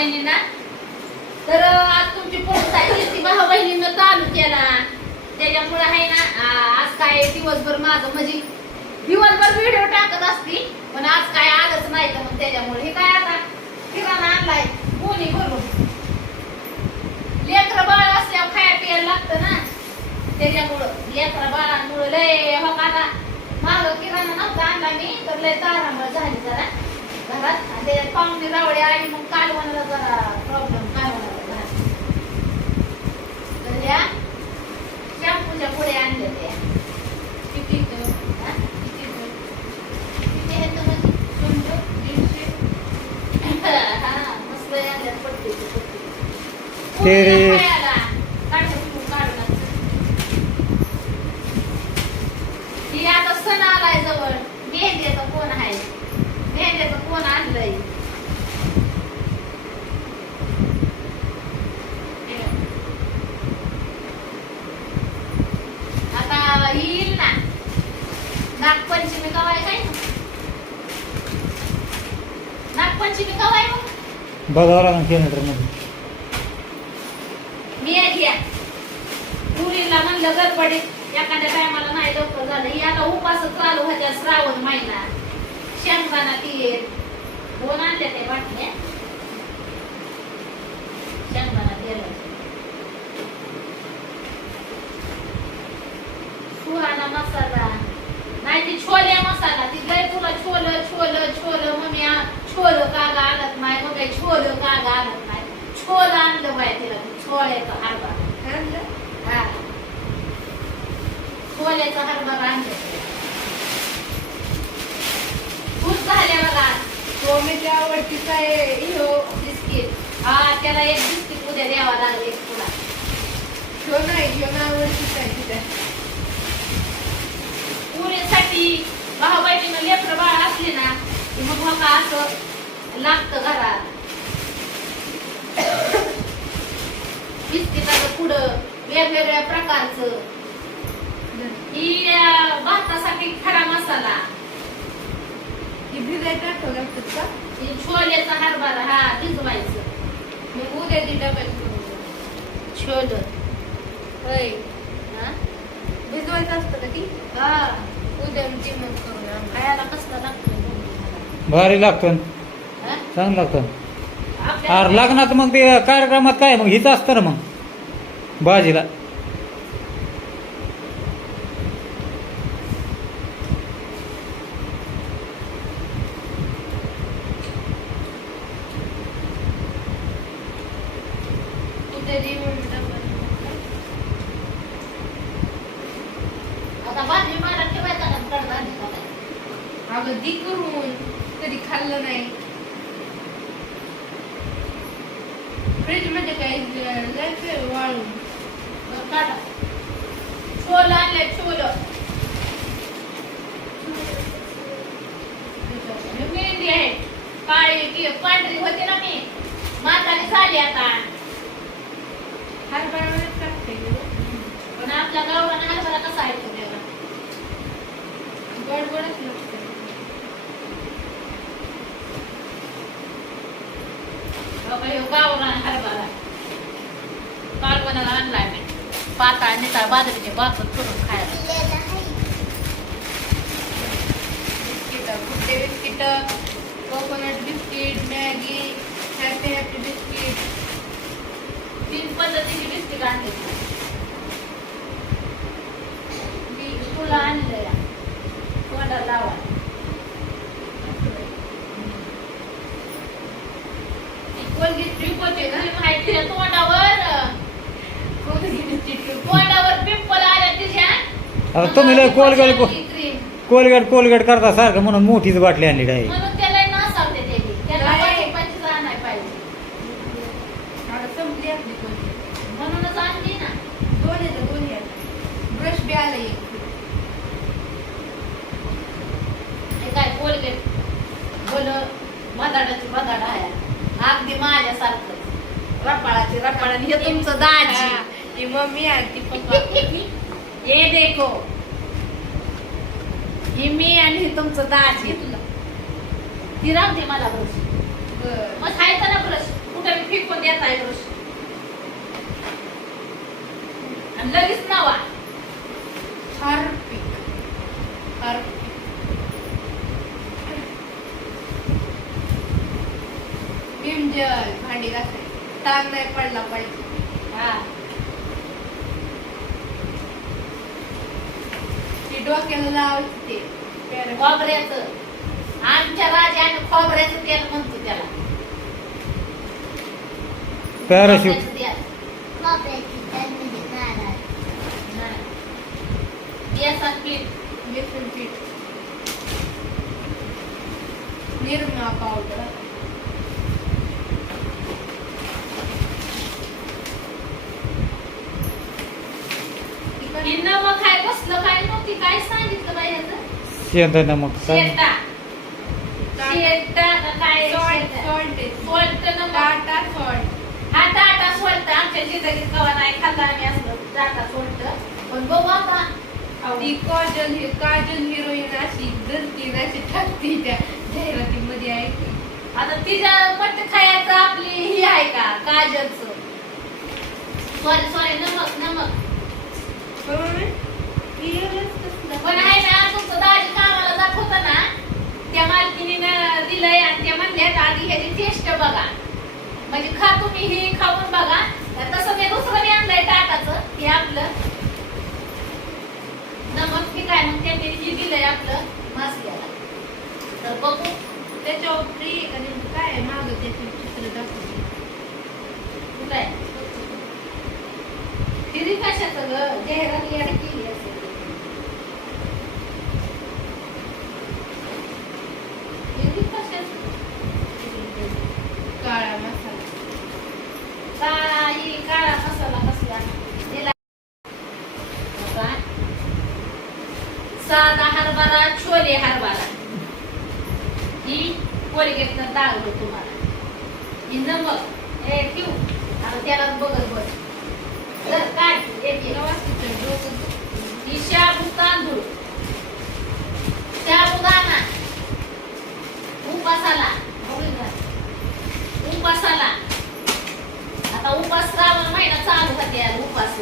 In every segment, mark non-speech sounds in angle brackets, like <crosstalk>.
बहिणींना तर आज तुमची पोहोचायची ती भाऊ बहिणीनं चालू केला. त्याच्यामुळे आहे ना आज काय दिवसभर माझं म्हणजे दिवसभर व्हिडिओ टाकत असती पण आज काय आलंच नाही तर मग त्याच्यामुळे? हे काय आता? किराणा आणलाय कोणी भरून लेकर बाळ असल्यावर खाया पियाला लागतं ना. त्याच्यामुळं लेकर बाळांमुळं लय हो का माग किराणा नव्हता आणला मी तर लय तारांबळ झाली जरा. घरात आणि त्याच्यात पाहुणे रावळे आणि मग कालवणाला जरा प्रॉब्लेम कालवणाला घरात तर या शॅम्पूच्या पुढे आणले त्या किती? हा? किती ग म्हणजे? दीडशे? <laughs> हा, मस्त आणल्यात पट्टीचे पट्टी. तेरे- पूर्ण खायला. काढ तू, काढ ना. ही आता सण आलाय जवळ मेहंदीचा कोण आहे मेहंदीचं कोण आणलंय आता येईल ना नागपंचमी कवा आहे काय नागपंचमी कवा आहे मग बघावं लागेल किलोमीटर मी आहे. घ्या मुलीला म्हणलं गडबडीत एखाद्या टायमाला नाही लवकर झालं. ही आता उपास चालू होत्या श्रावण महिना. शेंगदाणा ती दोन आणल्या ते वाटल्या शेंगदाणा तेल सुहाना मसाला. नाही ती छोले मसाला. ती लय तुला छोल छोल छोल मम्मी आ- छोलं कागा आणत नाही काय छोल कागा आणत नाही छोल आणलं बाय तिला छोळ्याचा हरभरा हा छोल्याचा हरभरा आणलं खूप झाल्या बघा टोमॅटो आवडतीचा आहे बिस्किट हा त्याला एक बिस्किट उद्या द्यावा लागेल एक तुला ह्यो नाही ह्यो ना आवडतीचा आहे तिच्या पुरीसाठी भाऊ बहिणीनं लेकर बाळ असले ना की मग मग असं लागतं घरात. बिस्किटाचं पुढं वेगवेगळ्या प्रकारचं. ही भातासाठी खडा मसाला. ती भिजाय टाकावं लागतात का? ही छोल्याचा हरभरा हा भिजवायचं. मग उद्या ती जा. छोल. होय. हा? भिजवायचं असतं का ती? हा. उद्या जेवण करून. खायला कसला लागतो? भारी लागतं. हा? चांगलं लागतं. अरे लग्नात मग ते कार्यक्रमात काय मग? हिच असतं ना मग. भाजीला उद्या जेवण डब्यात घेऊन जा. आता भाजी मला ठेवायचा का कडधान्य खायला? अगं दी करून कधी खाल्लं नाही फ्रीजमध्ये काय जायचं वाळून बरं काढा. छोलं आणलंय, छोलं. ही मेहंदी आहे काळी की पांढरी होती ना मी म्हातारी झाली आता हरभरा टाकते पण आपल्या गावाला हरभरा कसा आहे तो तेव्हा? गडबडच लागते बाबा ह्यो गावरान हरभरा कालवणाला आणलाय मी पाताळ निताळ बाजरीचे करून खायला. Biscuit good day biscuit? Coconut biscuit Maggi happy happy biscuit. तीन पद्धतीची बिस्किट आणली. मी तुला आणलंय. तोंडाला लावा. आता तुम्ही लय कोलगेट कोलगेट कोलगेट करता सारखं म्हणून मोठीच बाटली आणली डायरेक्ट. म्हणून त्याला नसावते ते त्याला नाही. पाचशे पंचवीस आणाय पाहिजे. आता संपली आपली कोणती म्हणूनच आणली ना. दोन येतं दोन येतं ब्रश बी आलं एक. हे काय कोलगेट? बोल आहे. अगदी माझ्यासारखं. रपाळाची रपाळ आणि हे तुमचं दाजी. हा, ती मम्मी आहे ती पप्पा. <laughs> ये देखो. ही मी आणि हे तुमचं दाजी तुला. ती राहते मला ब्रश. बरं. मग खायचा ना ब्रश. कुठे तरी फेकून देताय ब्रश. आणि लगेच नवा. हार्पिक. हार्पिक. भीम जल भांडी घासाय टाक नाही पडला पाहिजे हा ती डोक्याला लावायची ते प्यारं. खोबऱ्याचं आमच्या राजाने खोबऱ्याचं तेल म्हणतो त्याला पॅराशूट खोबऱ्याचं तेल. नाही. बेसन पीठ बेसन पीठ निरमा पावडर हे नमक आहे कसलं काय सांगितलं बाई शेंद नमक. काय शेटा शेटा का काय? Salt salt. सोल्ट नमक. टाटा सॉल्ट. हा टाटा सोल्ट. आमच्या जिंदगीत कवा नाही खाल्ला आम्ही असलं टाटा सोल्ट. पण बघू आता. ती काजल हि- काजल हिरोईन अशी जरती अशी टाकती त्या जाहिरातीमध्ये आहे की. आता तिच्या मट खायचं आपली ही आहे का? काजलचं. सॉरी सॉरी नमक नमक. बरोबर? कसलं? पण आहे ना तुमचं दाजी कामाला जात होतं ना त्या मालकीनीनं दिलंय आणि त्या म्हणल्यात आधी ह्याची टेस्ट बघा. म्हणजे खा तुम्ही हे खाऊन बघा. तर तसं मी दुसरं मी आणलंय टाकाचं ते आपलं. नमक ठीक आहे मग त्यांनी हे दिलंय आपलं मासल्याला तर बघू त्याच्यावर फ्री आणि काय आहे? मागं त्याचे चित्र दाखवते. कुठं आहे? फिरी कशाचं ग? जाहिरात याड केली असेल तिरी कशाचं काळा मसाला काळा ही काळा मसाला कसला दिला आता साधा हरभरा छोले हरभरा ही कोलगेटनं टाकलं तुम्हाला ही नमक ए ठेवू आता त्याला बघत बस तर काय एक एक. प्रवासीचं डोकं ही शाबू तांदूळ शाबुदाणा उपासाला बघू का? उपासाला आता उपास श्रावण महिना चालू होते आज उपास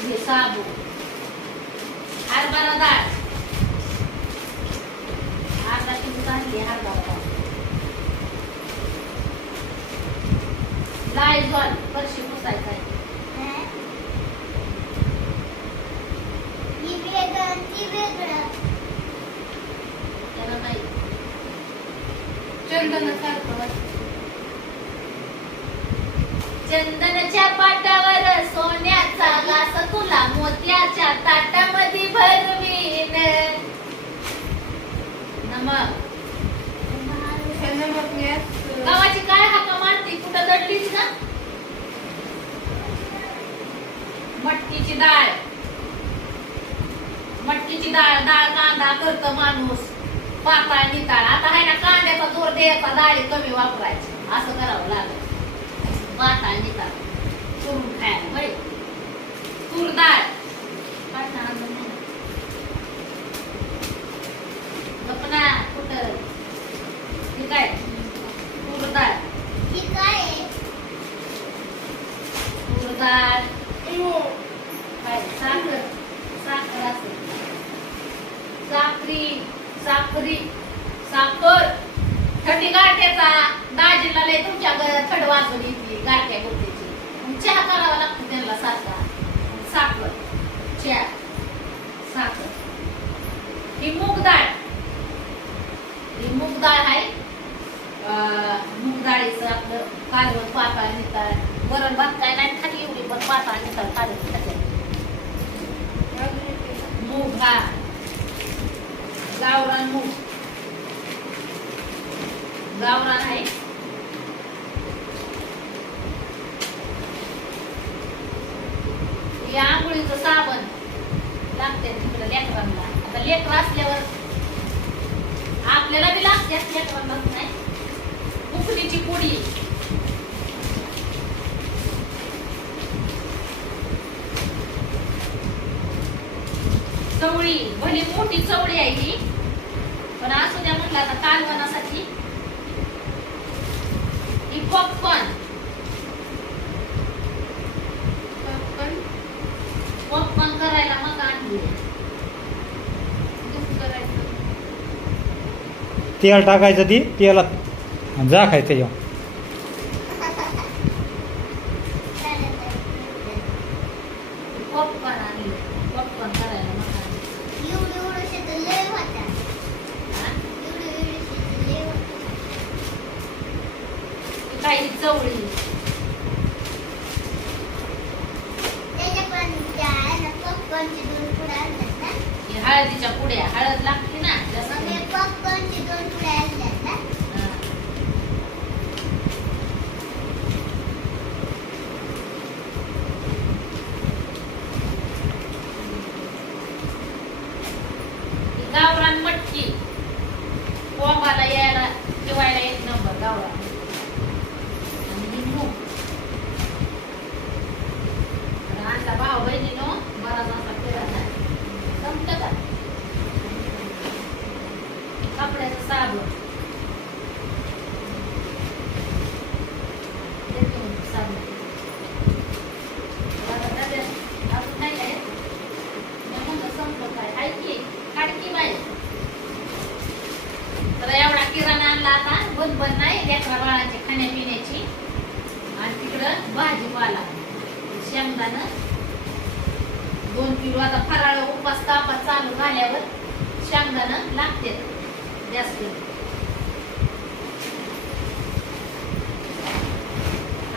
हे साबू हरभरा डाळ अर्धा किलो चांगली हरभरा डाळ लायझॉल फरशी पुसायचा आहे त्याला नाही चंदनासारखं चंदनाच्या पाटावर सोन्याचा घास तुला मोत्याच्या ताटामध्ये भरवीन. मी गावाची काय हाका मारती कुठं दडलीच ना मटकीची डाळ मटकीची डाळ डाळ कांदा करत माणूस. पाताळ निकाळ आता आहे ना कांद्याचा जोर द्यायचा डाळी कमी वापरायची. असं करावं लागेल. पाताळ निकाल करून खायला. आपल्याला बी लागते नाही उखलीची पोळी चवळी. भली मोठी चवळी आहे ही. पण असू द्या म्हटलं आता कालवनासाठी ही पॉपकॉर्न पॉपकॉर्न पॉपकॉर्न करायला मग आणली. तेल टाकायचं ती तेलात. जा खायचं मग काही चवळी हे हळदीच्या पुड्या हळद लागते ना जास्त हा. ही गावरान मटकी कोंबाला यायला जेवायला एक नंबर गावरान आणि ही मूग तर आणला भाऊ बहिणीनो बराच असा फिरायला संपलं का कपड्याचं साबण देतो मी साबण आता डब्यात अजून नाही काय मी म्हणलं संपलं काय आहे की काढकी बाई तर एवढा किराणा आता बंद बंद नाही लेकरा बाळाची खाण्यापिण्याची आणि तिकडं भाजीपाला शेंगदाणं दोन किलो आता फराळ उपास तापात चालू झाल्यावर शेंगदाणं लागते जास्त.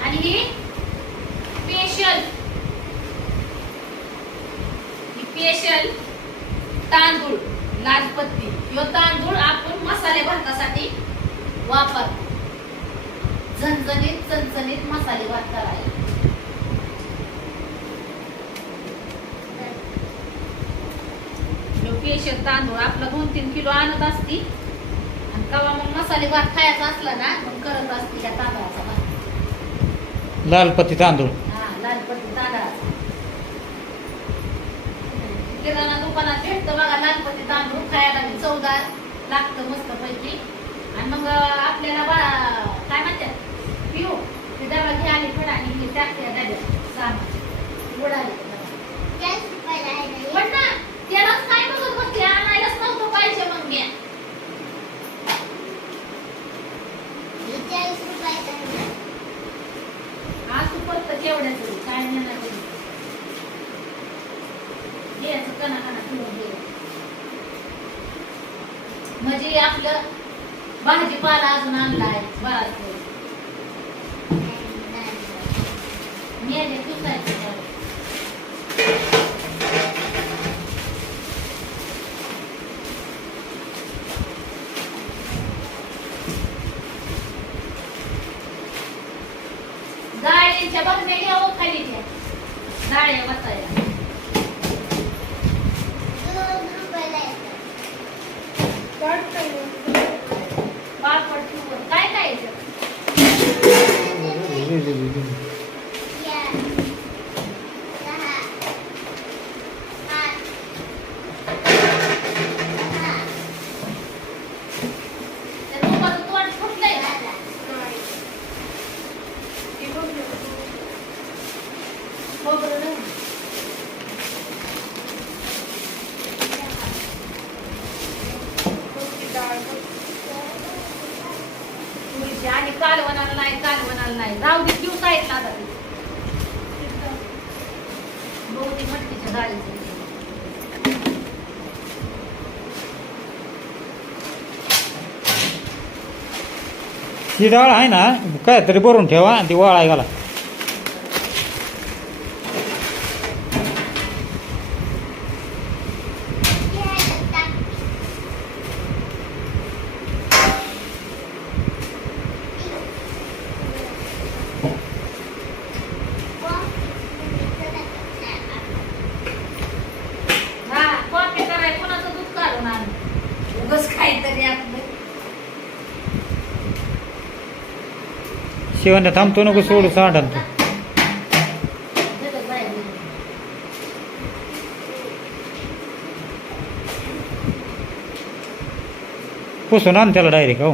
आणि ही स्पेशल स्पेशल तांदूळ लाजपत्ती पत्ती तांदूळ आपण मसाले भातासाठी वापरतो झणझणीत चणचणीत मसाले भात करायला. तांदूळ आपला दोन तीन किलो आणत असती. आणि कवा मग मसाले भात खायचा असला ना मग करत असती त्या तांदळाचा भात. लाल पत्ती तांदूळ. हा लाल पट्टी तांदळाचा. किराणा दुकानात भेटतं बघा लाल पट्टी तांदूळ खायला चवदार लागतं मस्त पैकी आणि मग आपल्याला काय म्हणतात? पिऊ. ते दवा घ्या आली फड आणि हे टाकते दादा सामान उडाली पण ना त्यालाच काय बघत बसते आणायलाच नव्हतं पाहिजे मग घ्या हा सुपर तर केवढ्याच काय नाही घ्यायचं कणा कणा ठेवून घे म्हणजे आपलं भाजीपाला अजून आणलाय बराच मी आले पिसायचं गाड्यांच्या बघण्या घ्या हो खाली घ्या गाड्या बसायला पापड ठेवून काय काय याच्यात? त्या तुपाचं तोंड फुटलंय ना खोबरं नाही. तुळशी आणि कालवणाला नाही कालवणाला नाही राहू दे दिवस आहेत ना आता ते. बहुतेक मटकीच्या डाळीचं ती डाळ आहे ना काय तरी भरून ठेवा आणि ती वाळाय घाला. शिवण्या थांबतो नको सोडू सांडन आणतो पुसून आण त्याला डायरेक्ट हो.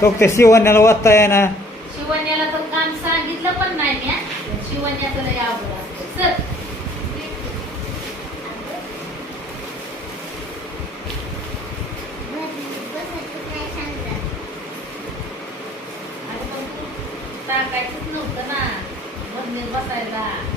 तो ते शिवण्याला वाचता येणार ना शिवण्याला तो काम सांगितलं पण नाही मी शिवण्याचं लय आवड असतं. सर टाकायचंच नव्हतं ना. बसायला.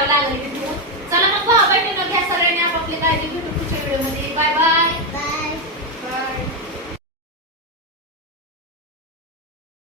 要带